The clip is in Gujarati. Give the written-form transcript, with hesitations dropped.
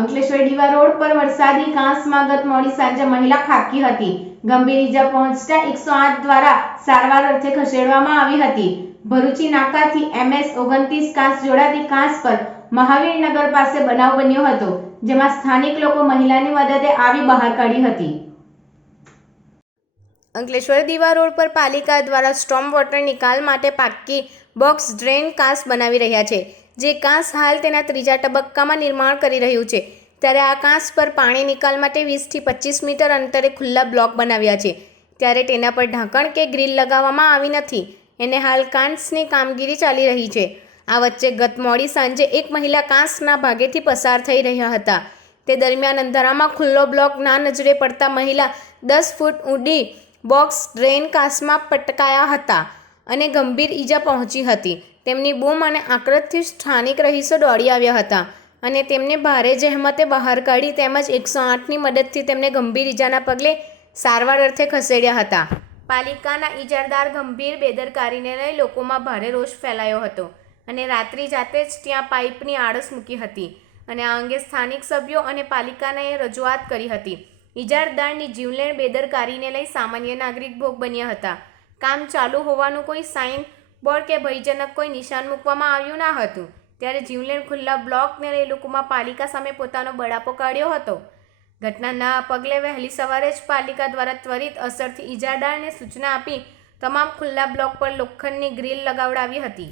અંકલેશ્વર ડીવા રોડ પર વરસાદી કાંસમાં ગત મોડી સાંજે મહિલા ખાબકી હતી. ગંભીર ઈજા પહોંચતા 108 દ્વારા સારવાર અર્થે ખસેડવામાં આવી હતી. ભરૂચી નાકાથી MS-29 કાંસ જોડાતી કાંસ પર મહાવીરનગર પાસે બનાવ બન્યો હતો, જેમાં સ્થાનિક લોકો મહિલાની મદદે આવી બહાર કાઢી હતી. અંકલેશ્વર દીવા રોડ પર પાલિકા દ્વારા સ્ટોર્મ વોટર નિકાલ માટે પાક્કી બોક્સ ડ્રેન કાંસ બનાવી રહ્યા છે, જે કાંસ હાલ તેના ત્રીજા તબક્કામાં નિર્માણ કરી રહ્યું છે. ત્યારે આ કાંસ પર પાણી નિકાલ માટે 20 થી 25 મીટર અંતરે ખુલ્લા બ્લોક બનાવ્યા છે. ત્યારે તેના પર ઢાંકણ કે ગ્રીલ લગાવવામાં આવી નથી. એને હાલ કાંસની કામગીરી ચાલી રહી છે. આ વચ્ચે ગત મોડી સાંજે એક મહિલા કાંસના ભાગેથી પસાર થઈ રહ્યા હતા. તે દરમિયાન અંધારામાં ખુલ્લો બ્લોક ના નજરે પડતા મહિલા 10 ફૂટ ઊંડી બોક્સ ડ્રેન કાંસમાં પટકાયા હતા અને ગંભીર ઈજા પહોંચી હતી. તેમની બૂમ અને આક્રોશથી સ્થાનિક રહીશો દોડી આવ્યા હતા અને તેમને ભારે જહેમતે બહાર કાઢી તેમજ 108ની મદદથી તેમને ગંભીર ઈજાના પગલે સારવાર અર્થે ખસેડ્યા હતા. પાલિકાના ઇજારદાર ગંભીર બેદરકારીને લઈ લોકોમાં ભારે રોષ ફેલાયો હતો અને રાત્રિ જાતે જ ત્યાં પાઇપની આડસ મૂકી હતી અને આ અંગે સ્થાનિક સભ્યો અને પાલિકાને રજૂઆત કરી હતી. ઇજારદારની જીવલેણ બેદરકારીને લઈ સામાન્ય નાગરિક ભોગ બન્યા હતા. કામ ચાલુ હોવાનું કોઈ સાઇન બોર્ડ કે ભયજનક કોઈ નિશાન મૂકવામાં આવ્યું ન હતું. ત્યારે જીવલેણ ખુલ્લા બ્લોકને લઈ લોકોમાં પાલિકા સામે પોતાનો બળાપો કાઢ્યો હતો. ઘટનાના પગલે વહેલી સવારે જ પાલિકા દ્વારા ત્વરિત અસરથી ઇજારદારને સૂચના આપી તમામ ખુલ્લા બ્લોક પર લોખંડની ગ્રીલ લગાવડાવી હતી.